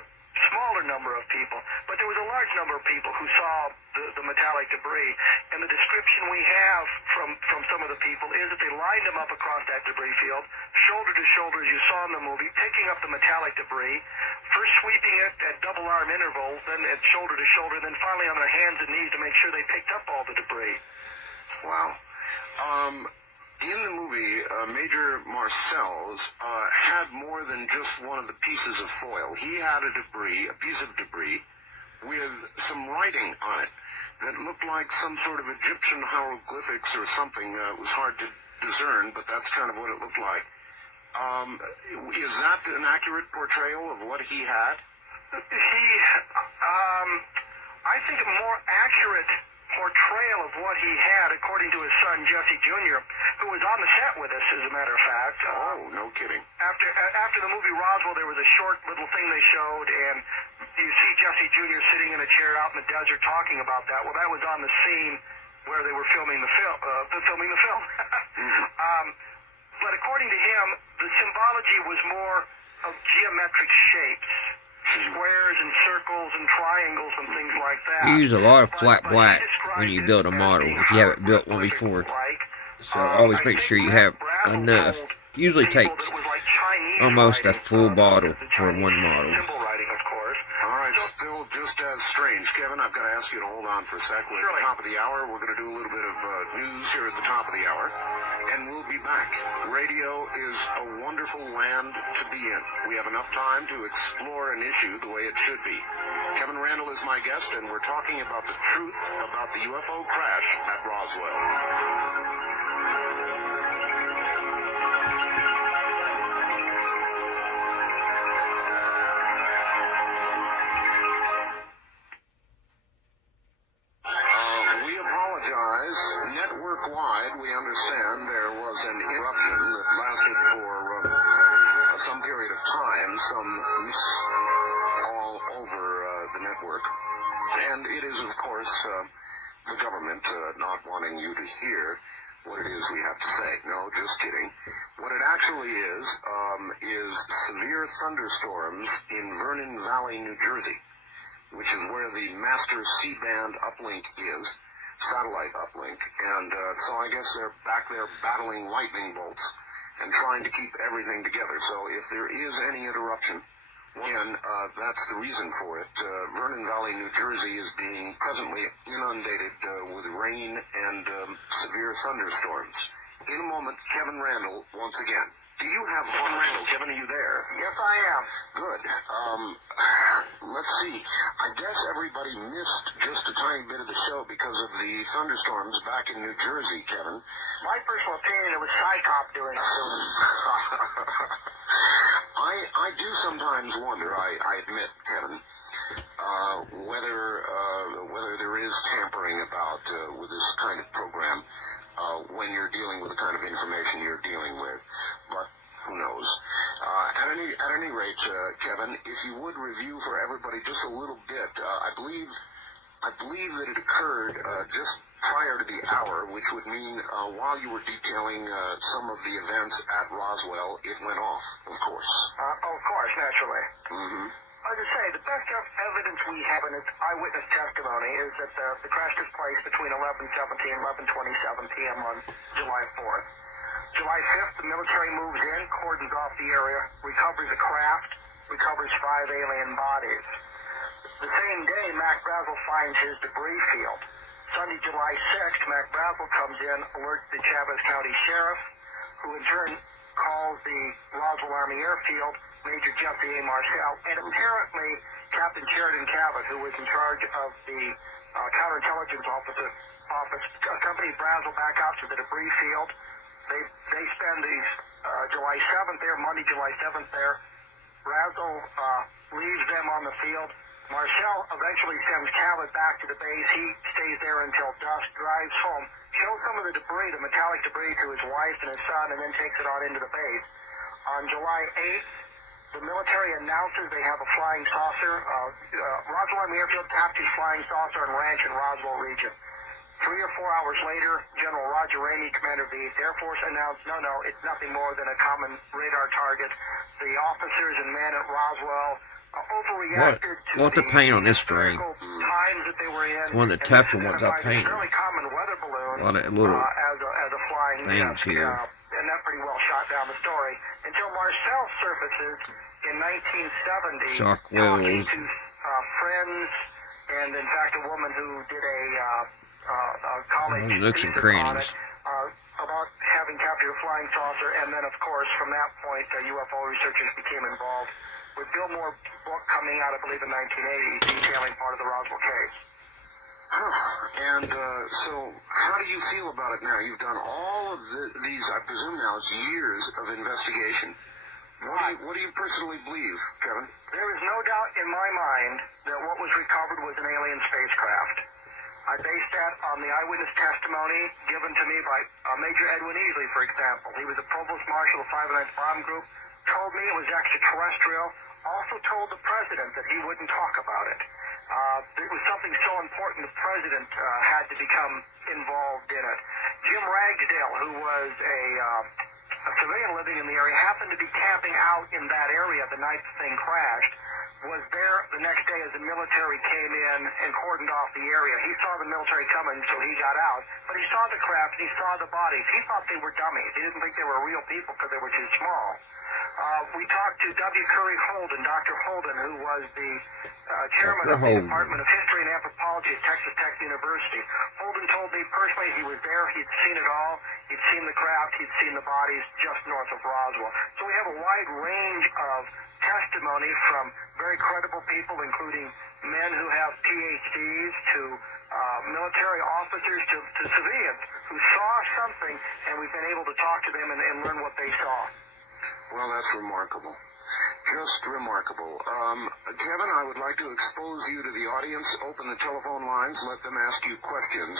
smaller number of people, but there was a large number of people who saw the metallic debris, and the description we have from some of the people is that they lined them up across that debris field, shoulder to shoulder, as you saw in the movie, picking up the metallic debris, first sweeping it at double arm intervals, then at shoulder to shoulder, then finally on their hands and knees to make sure they picked up all the debris. Wow. In the movie, Major Marcells had more than just one of the pieces of foil. He had a piece of debris with some writing on it that looked like some sort of Egyptian hieroglyphics or something. It was hard to discern, but that's kind of what it looked like. Is that an accurate portrayal of what he had? I think a more accurate portrayal of what he had, according to his son Jesse Jr., who was on the set with us, as a matter of fact. No kidding. After the movie Roswell, there was a short little thing they showed, and you see Jesse Jr. sitting in a chair out in the desert talking about that. Well, that was on the scene where they were filming the film. But according to him, the symbology was more of geometric shapes. Squares and circles and triangles and things like that. You use a lot of flat black when you build a model if you haven't built one before. So always make sure you have enough. Usually takes almost a full bottle for one model. All right, still just as strange. Kevin, I've got to ask you to hold on for a sec. We're at the top of the hour. We're going to do a little bit of news here at the top of the hour, and we'll be back. Radio is a wonderful land to be in. We have enough time to explore an issue the way it should be. Kevin Randall is my guest, and we're talking about the truth about the UFO crash at Roswell. Network-wide, we understand there was an eruption that lasted for some period of time, some all over the network. And it is, of course, the government not wanting you to hear what it is we have to say. No, just kidding. What it actually is severe thunderstorms in Vernon Valley, New Jersey, which is where the master C-band uplink is. Satellite uplink, and so I guess they're back there battling lightning bolts and trying to keep everything together. So if there is any interruption, When that's the reason for it. Vernon Valley, New Jersey is being presently inundated with rain and severe thunderstorms. In a moment, Kevin Randall once again. Do you have Kevin Randall? Kevin, are you there? Yes, I am. Good. Let's see. I guess everybody missed just a tiny bit of the show because of the thunderstorms back in New Jersey, Kevin. My personal opinion, it was Psycop doing it. I do sometimes wonder, I admit, Kevin, whether there is tampering about with this kind of program when you're dealing with the kind of information you're dealing with. But who knows? At any rate, Kevin, if you would review for everybody just a little bit, I believe that it occurred just prior to the hour, which would mean while you were detailing some of the events at Roswell, it went off, of course. Of course, naturally. Mm-hmm. Like I say, the best evidence we have in its eyewitness testimony is that the crash took place between 11:17 and 11:27 p.m. on July 4th. July 5th, the military moves in, cordons off the area, recovers the craft, recovers 5 alien bodies. The same day, Mac Brazel finds his debris field. Sunday, July 6th, Mac Brazel comes in, alerts the Chavez County Sheriff, who in turn calls the Roswell Army Airfield, Major Jeffrey A. Marcel, and apparently Captain Sheridan Cabot, who was in charge of the counterintelligence office, accompanied Brazel back out to the debris field. They spend the July 7th there, Monday, July 7th there. Brazel leaves them on the field. Marcel eventually sends Cabot back to the base. He stays there until dusk, drives home, shows some of the debris, the metallic debris, to his wife and his son, and then takes it on into the base. On July 8th, the military announces they have a flying saucer. Roswell Army Airfield captures flying saucer and ranch in Roswell region. 3 or 4 hours later, General Roger Ramey, commander of the 8th Air Force, announced, no, it's nothing more than a common radar target. The officers and men at Roswell overreacted what to the paint on this frame? times that they were in. It's one of the tougher ones I painted. A fairly common weather balloon A lot of little as a flying things disc, here. and that pretty well shot down the story until Marcel surfaces in 1970, Shock talking wells. to friends and in fact a woman who did a college nooks and thesis on crannies. it, about having captured a flying saucer, and then of course from that point UFO researchers became involved with Bill Moore's book coming out, I believe, in 1980, detailing part of the Roswell case. And so how do you feel about it now? You've done all of these, I presume now it's years of investigation. What do you personally believe, Kevin? There is no doubt in my mind that what was recovered was an alien spacecraft. I based that on the eyewitness testimony given to me by Major Edwin Easley, for example. He was the provost marshal of 509th Bomb Group, told me it was extraterrestrial, also told the president that he wouldn't talk about it. It was something so important the president had to become involved in it. Jim Ragsdale, who was a civilian living in the area, happened to be camping out in that area the night the thing crashed, was there the next day as the military came in and cordoned off the area. He saw the military coming, so he got out. But he saw the craft, and he saw the bodies. He thought they were dummies. He didn't think they were real people because they were too small. We talked to W. Curry Holden, Dr. Holden, who was the chairman of the Department of History and Anthropology at Texas Tech University. Holden told me personally he was there, he'd seen it all, he'd seen the craft, he'd seen the bodies just north of Roswell. So we have a wide range of testimony from very credible people, including men who have PhDs, to military officers, to civilians who saw something, and we've been able to talk to them and learn what they saw. Well, that's remarkable. Just remarkable. Kevin, I would like to expose you to the audience, open the telephone lines, let them ask you questions.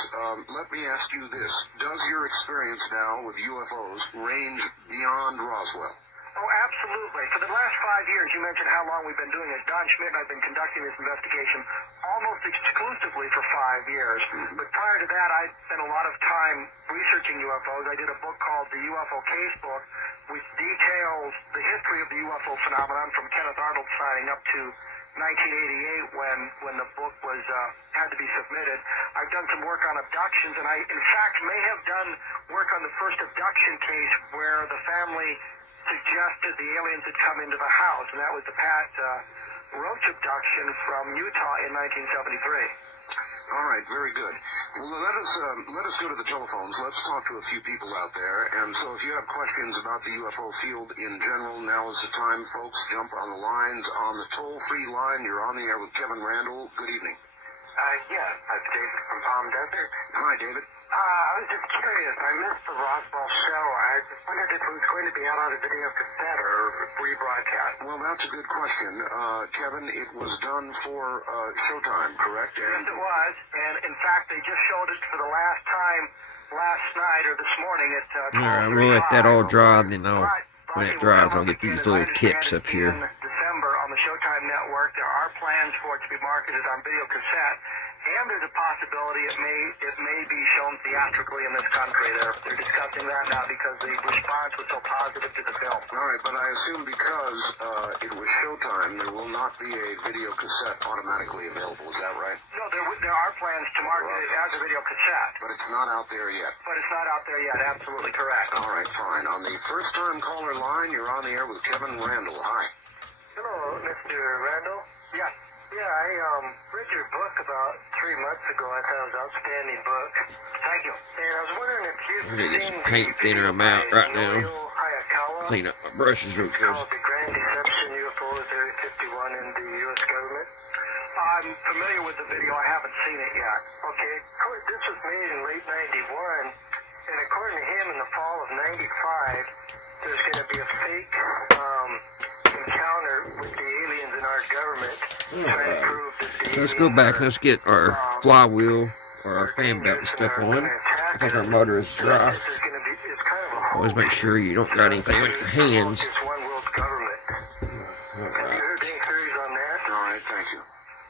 Let me ask you this. Does your experience now with UFOs range beyond Roswell? Oh, absolutely. For the last 5 years, you mentioned how long we've been doing it. Don Schmidt and I have been conducting this investigation almost exclusively for 5 years. But prior to that, I spent a lot of time researching UFOs. I did a book called The UFO Case Book, which details the history of the UFO phenomenon from Kenneth Arnold signing up to 1988 when the book was had to be submitted. I've done some work on abductions, and I, in fact, may have done work on the first abduction case where the family suggested the aliens had come into the house, and that was the Pat Roach abduction from Utah in 1973. All right, very good. Well, let us go to the telephones. Let's talk to a few people out there. And so if you have questions about the UFO field in general, now is the time, folks. Jump on the lines. On the toll-free line, you're on the air with Kevin Randall. Good evening. Yeah, that's David from Palm Desert. Hi, David. I was just curious. I missed the Roswell show. I just wondered if it was going to be out on a video cassette or rebroadcast. Well, that's a good question. Kevin, it was done for Showtime, correct? Yes, it was. And, in fact, they just showed it for the last time last night or this morning at 12:35. All right, we'll let that all dry, and then when it dries, I'll get these little tips up here. In December on the Showtime network, there are plans for it to be marketed on video cassette. And there's a possibility it may be shown theatrically in this country. They're discussing that now because the response was so positive to the film. All right, but I assume because it was Showtime, there will not be a video cassette automatically available. Is that right? No, there are plans to market it as a video cassette. But it's not out there yet. But it's not out there yet. Absolutely correct. All right, fine. On the first-time caller line, you're on the air with Kevin Randall. Hi. Hello, Mr. Randall. Yes. Yeah, I read your book about 3 months ago. I thought it was an outstanding book. Thank you. And I was wondering if you've I'm gonna get seen some paint thinner amount right now. Hayakawa. Clean up my brushes real quick. Called The Grand Deception UFOs Area 51 in the U.S. government. I'm familiar with the video. I haven't seen it yet. Okay. This was made in late 91, and according to him, in the fall of 95, there's going to be a fake encounter with the aliens in our government trying to prove that the Let's go back. Let's get our flywheel or our fan belt and stuff on. I think our motor is dry. Always make sure you don't got anything on your hands. Have you heard any theories on that? All right, thank you.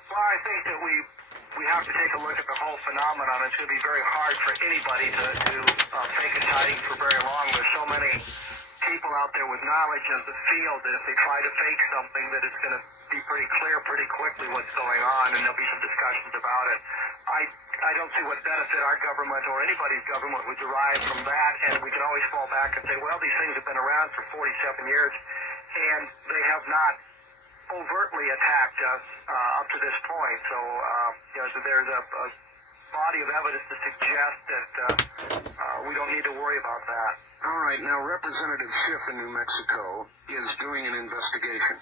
Well, I think that we have to take a look at the whole phenomenon. It's going to be very hard for anybody to fake a sighting for very long. There's so many people out there with knowledge of the field that if they try to fake something, that it's going to be pretty clear pretty quickly what's going on, and there'll be some discussions about it. I don't see what benefit our government or anybody's government would derive from that, and we can always fall back and say, well, these things have been around for 47 years, and they have not overtly attacked us up to this point. So, so there's a body of evidence to suggest that we don't need to worry about that. All right, now Representative Schiff in New Mexico is doing an investigation,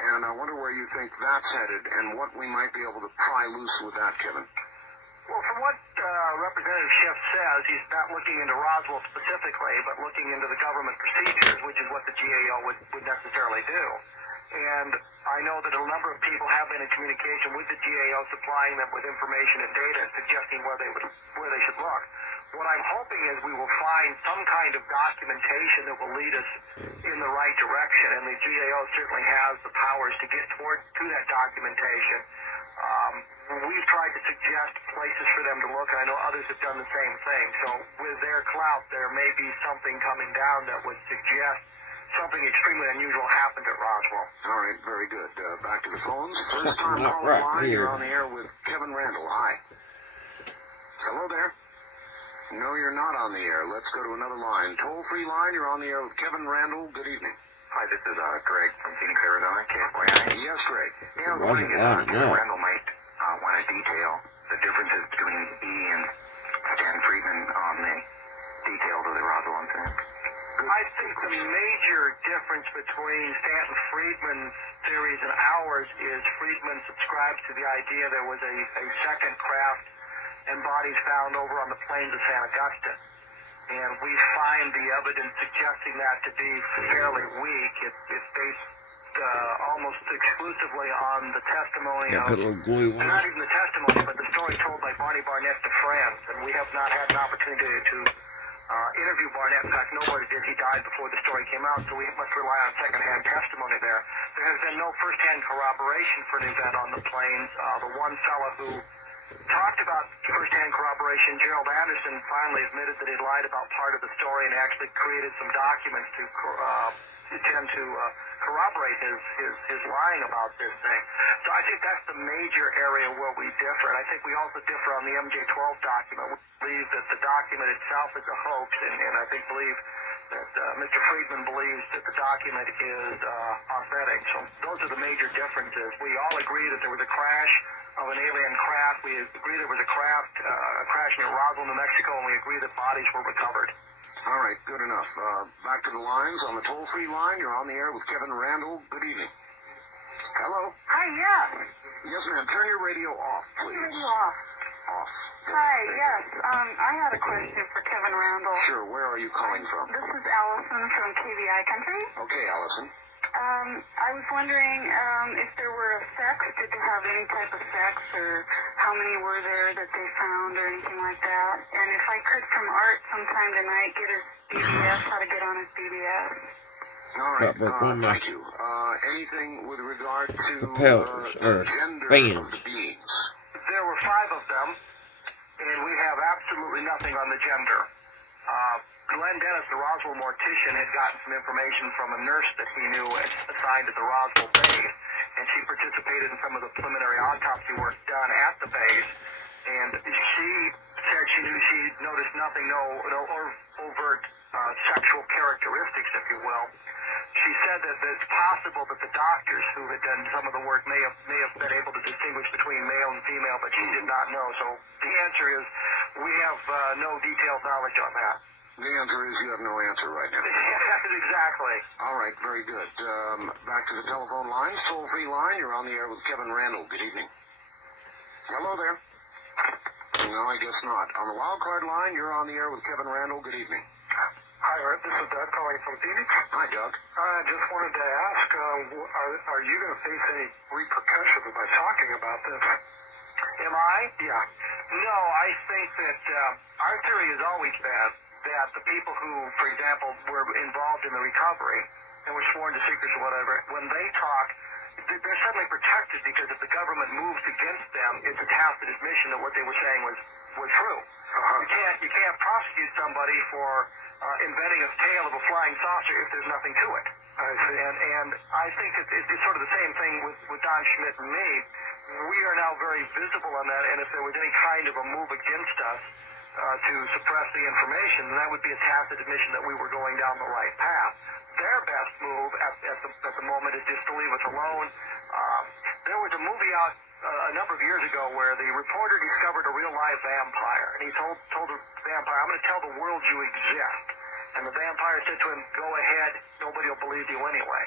and I wonder where you think that's headed and what we might be able to pry loose with that, Kevin. Well, from what Representative Schiff says, he's not looking into Roswell specifically, but looking into the government procedures, which is what the GAO would necessarily do. And I know that a number of people have been in communication with the GAO, supplying them with information and data, suggesting where they should look. What I'm hoping is we will find some kind of documentation that will lead us in the right direction, and the GAO certainly has the powers to get to that documentation. We've tried to suggest places for them to look, and I know others have done the same thing. So with their clout, there may be something coming down that would suggest something extremely unusual happened at Roswell. All right, very good. Back to the phones. First time on the line, you're on the air with Kevin Randall. Hi. Hello there. No, you're not on the air. Let's go to another line. Toll-free line, you're on the air with Kevin Randall. Good evening. Hi, this is Greg from Phoenix, Arizona. KFYI. Yes, Greg. Yeah, I was wondering if Kevin Randall might want to detail the differences between he and Stan Friedman on the details of the Roswell incident. I think the major difference between Stanton Friedman's theories and ours is Friedman subscribes to the idea there was a second craft and bodies found over on the plains of San Augustine. And we find the evidence suggesting that to be fairly weak. It's based almost exclusively on the testimony of, put a little glue on not even the testimony, but the story told by Barney Barnett to friends. And we have not had an opportunity to interview Barnett. In fact, nobody did. He died before the story came out, so we must rely on secondhand testimony there. There has been no firsthand corroboration for an event on the plains. The one fellow who talked about firsthand corroboration, Gerald Anderson, finally admitted that he'd lied about part of the story and actually created some documents to attempt to corroborate his lying about this thing. So I think that's the major area where we differ. And I think we also differ on the MJ-12 document. We believe that the document itself is a hoax, and I believe that Mr. Friedman believes that the document is authentic. So those are the major differences. We all agree that there was a crash of an alien craft. We agree there was a crash near Roswell, New Mexico, and we agree that bodies were recovered. All right, good enough. Back to the lines. On the toll-free line, you're on the air with Kevin Randall. Good evening. Hello? Hi, yes. Yes, ma'am. Turn your radio off, Turn please. your radio off. Off. Hi, yes. I had a question for Kevin Randall. Sure. Where are you calling from? This is Allison from KBI Country. Okay, Allison. I was wondering if there were effects. Did they have any type of effects, or how many were there that they found, or anything like that? And if I could, from Art sometime tonight, get his BBS, how to get on his BBS. All right. But Thank you. Anything with regard to propellers or gender fans. of the beings? There were 5 of them, and we have absolutely nothing on the gender. Glenn Dennis, the Roswell mortician, had gotten some information from a nurse that he knew assigned at the Roswell base, and she participated in some of the preliminary autopsy work done at the base, and she said she noticed nothing, no overt sexual characteristics, if you will. She said that it's possible that the doctors who had done some of the work may have been able to distinguish between male and female, but she did not know. So the answer is we have no detailed knowledge on that. The answer is you have no answer right now. Exactly. All right, very good. Back to the telephone lines. Toll-free line, you're on the air with Kevin Randall. Good evening. Hello there. No, I guess not. On the wild card line, you're on the air with Kevin Randall. Good evening. Hi, Art. This is Doug calling from Phoenix. Hi, Doug. I just wanted to ask, are you going to face any repercussions by talking about this? Am I? Yeah. No, I think that our theory has always been that the people who, for example, were involved in the recovery and were sworn to secrecy or whatever, when they talk, they're suddenly protected because if the government moves against them, it's a tacit admission that what they were saying was true. You can't prosecute somebody for inventing a tale of a flying saucer if there's nothing to it. I see. And I think it's sort of the same thing with Don Schmidt and me. We are now very visible on that, and if there was any kind of a move against us to suppress the information, then that would be a tacit admission that we were going down the right path. Their best move at the moment is just to leave us alone. There was a movie out a number of years ago where the reporter discovered a real live vampire, and he told the vampire, "I'm going to tell the world you exist." And the vampire said to him, "Go ahead, nobody will believe you anyway."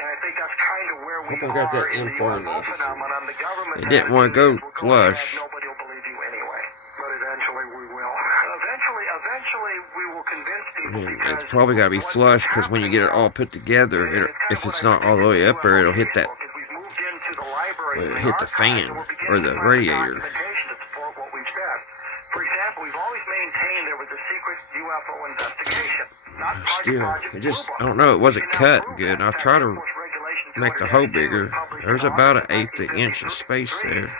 And I think that's kind of where we Hope I got that are in the info UFO enough. phenomenon. The government They didn't want to go flush. Nobody will believe you anyway. But eventually we will. Eventually we will convince people because It's probably got to be flush, because when you get it all put together, if it's not all the way up there, it'll hit that, it'll hit the fan or the radiator. For example, we've always maintained there was a secret UFO investigation. Still, it just, I don't know, it wasn't cut good. I'll try to make the hole bigger. There's about an 1/8 inch of space there.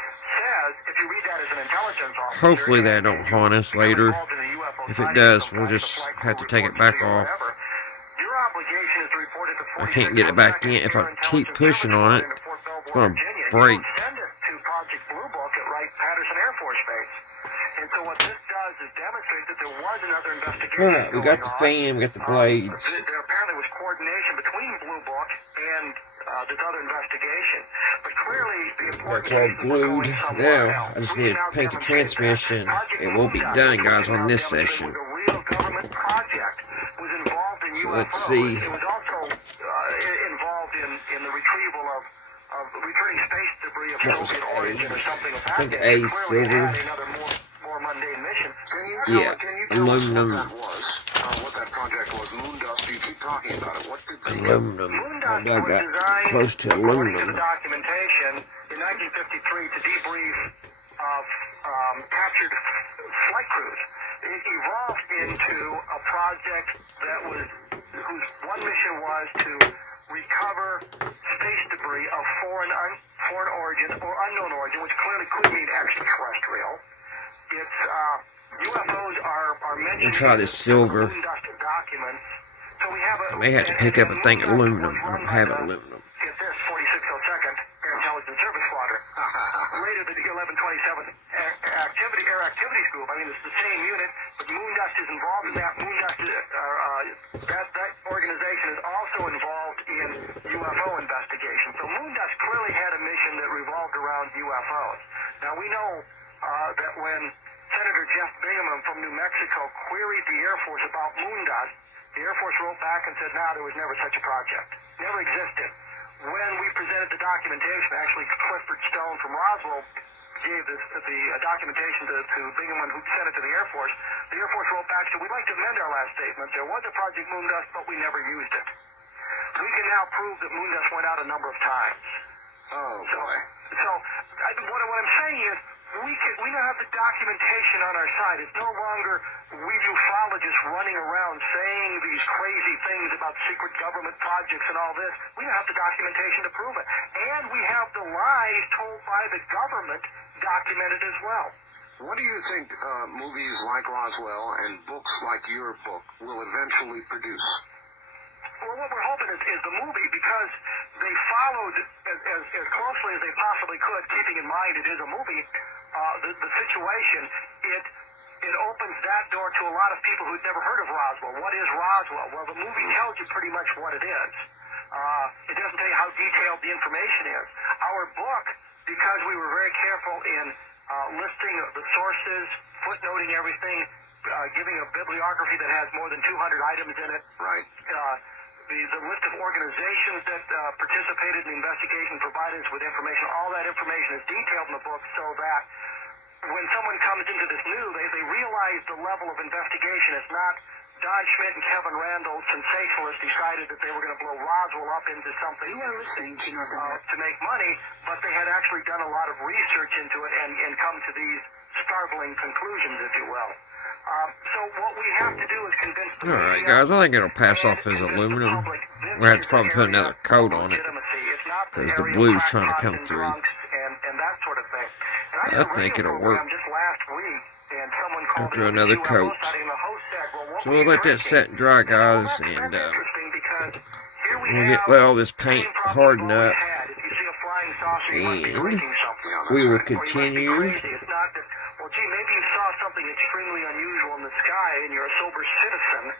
Hopefully that don't haunt us later. If it does, we'll just have to take it back off. I can't get it back in. If I keep pushing on it, it's going to break. And so what this does is demonstrate that there was another investigation. Alright, we got the fan, we got the blades. There apparently was coordination between Blue Book and this other investigation. But clearly the important That's all glued. Now, I just need to paint the transmission. It will be done, guys, on this session. So let's see. It was also involved in the retrieval of returning space debris of Soviet origin or something of that. I think A is silver. More mundane mission. Yeah, aluminum. What that project was, moon dust. You keep talking about it. What did they Aluminum. I got close to aluminum. Documentation in 1953 to debrief of captured flight crews. It evolved into a project whose one mission was to recover space debris of foreign origin or unknown origin, which clearly could mean extraterrestrial. It's UFOs are mentioned. We'll try this silver. Documents. So we have I may have to pick up a thing of aluminum. I don't have aluminum. Get this, 4602nd Air Intelligence Service Squadron. Later, the 1127 Air Activities Group. I mean, it's the same unit, but moon dust is involved in that. Moon dust that organization is also involved in UFO investigation. So Moondust clearly had a mission that revolved around UFOs. Now we know that when Senator Jeff Bingaman from New Mexico queried the Air Force about Moondust, the Air Force wrote back and said, no, there was never such a project. Never existed. When we presented the documentation, actually Clifford Stone from Roswell gave the documentation to Bingaman, who sent it to the Air Force. The Air Force wrote back and said, we'd like to amend our last statement. There was a Project Moondust, but we never used it. We can now prove that Moondust went out a number of times. Oh, boy. So what I'm saying is, we now have the documentation on our side. It's no longer we ufologists running around saying these crazy things about secret government projects and all this. We now have the documentation to prove it. And we have the lies told by the government documented as well. What do you think movies like Roswell and books like your book will eventually produce? Well, what we're hoping is the movie, because they followed as closely as they possibly could, keeping in mind it is a movie, the situation, it opens that door to a lot of people who've never heard of Roswell. What is Roswell? Well, the movie tells you pretty much what it is. It doesn't tell you how detailed the information is. Our book, because we were very careful in listing the sources, footnoting everything, giving a bibliography that has more than 200 items in it. Right. The list of organizations that participated in the investigation provided us with information. All that information is detailed in the book so that when someone comes into this new, they realize the level of investigation. It's not Don Schmidt and Kevin Randall, sensationalists, decided that they were going to blow Roswell up into something You are listening to North America. to make money, but they had actually done a lot of research into it and come to these startling conclusions, if you will. So what we have to do is convince the Alright, media guys, I think it'll pass off as aluminum. We'll have to probably put another coat on it, because the blue's trying to come through. And that sort of thing. I think it'll work. After another coat. So we'll let that set and dry, guys, and we'll let all this paint harden up, and we will continue. Well, gee, maybe you saw something extremely unusual in the sky and you're a sober citizen,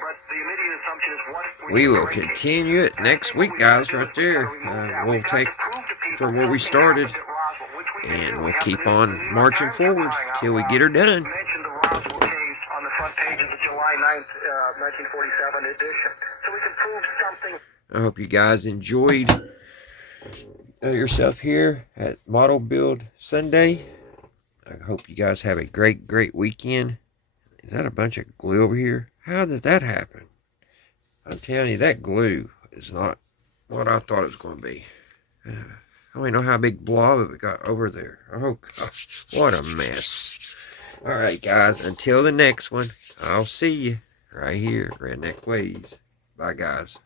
but the immediate assumption is what we will continue it next week, guys, right there. We'll take from where we started, and we'll keep on marching forward till we get her done. You mentioned the Roswell case on the front page of the July 9th, 1947 edition. So we can prove something. I hope you guys enjoyed yourself here at Model Build Sunday. I hope you guys have a great weekend. Is that a bunch of glue over here? How did that happen? I'm telling you, that glue is not what I thought it was going to be. I don't even know how big blob of it got over there. Oh, gosh, what a mess. Alright, guys, until the next one, I'll see you right here, Redneck Ways. Bye, guys.